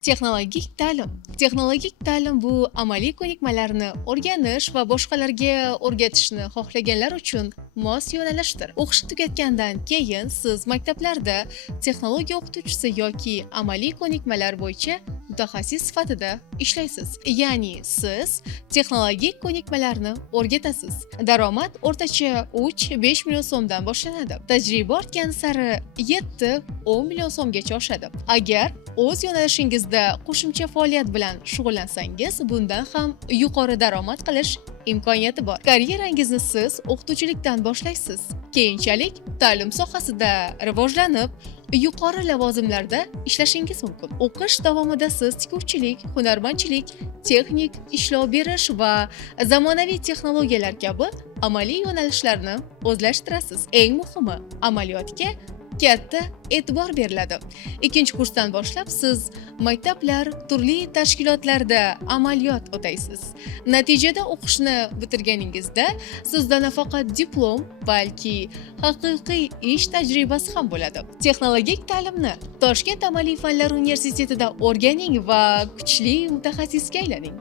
Texnologik ta'lim. Texnologik ta'lim bu amaliy ko'nikmalarni o'rganish va boshqalarga o'rgatishni xohlaganlar uchun mos yo'nalishdir. O'qishni tugatgandan keyin siz maktablarda texnologiya o'qituvchisi yoki amaliy ko'nikmalar bo'yicha mutaxassis sifatida ishlaysiz. Ya'ni siz texnologik ko'nikmalarni o'rgatasiz. Daromad o'rtacha 3-5 million so'mdan boshlanadi. Tajriba ortgan sari 7-10 million so'mgacha oshadi. Agar o'z yo'nalishingizda qo'shimcha faoliyat bilan shug'ullansangiz, bundan ham yuqori daromad qilish imkoniyati bor. Karyerangizni siz o'qituvchilikdan boshlaysiz. Keyinchalik ta'lim sohasida rivojlanib, yuqori lavozimlarda ishlashingiz mumkin. O'qish davomida siz tikuvchilik, hunarmandchilik, texnik ishlov berish va zamonaviy texnologiyalar kabi amaliy yo'nalishlarni o'zlashtirasiz. Eng muhimi, amaliyotga katta e'tibor beriladi. Ikkinchi kursdan boshlab siz maktablar, turli tashkilotlarda amaliyot o'taysiz. Natijada o'qishni bitirganingizda sizda nafaqat diplom, balki haqiqiy ish tajribasi ham bo'ladi. Texnologik ta'limni Toshkent amaliy fanlar universitetida o'rganing va kuchli mutaxassisga aylaning.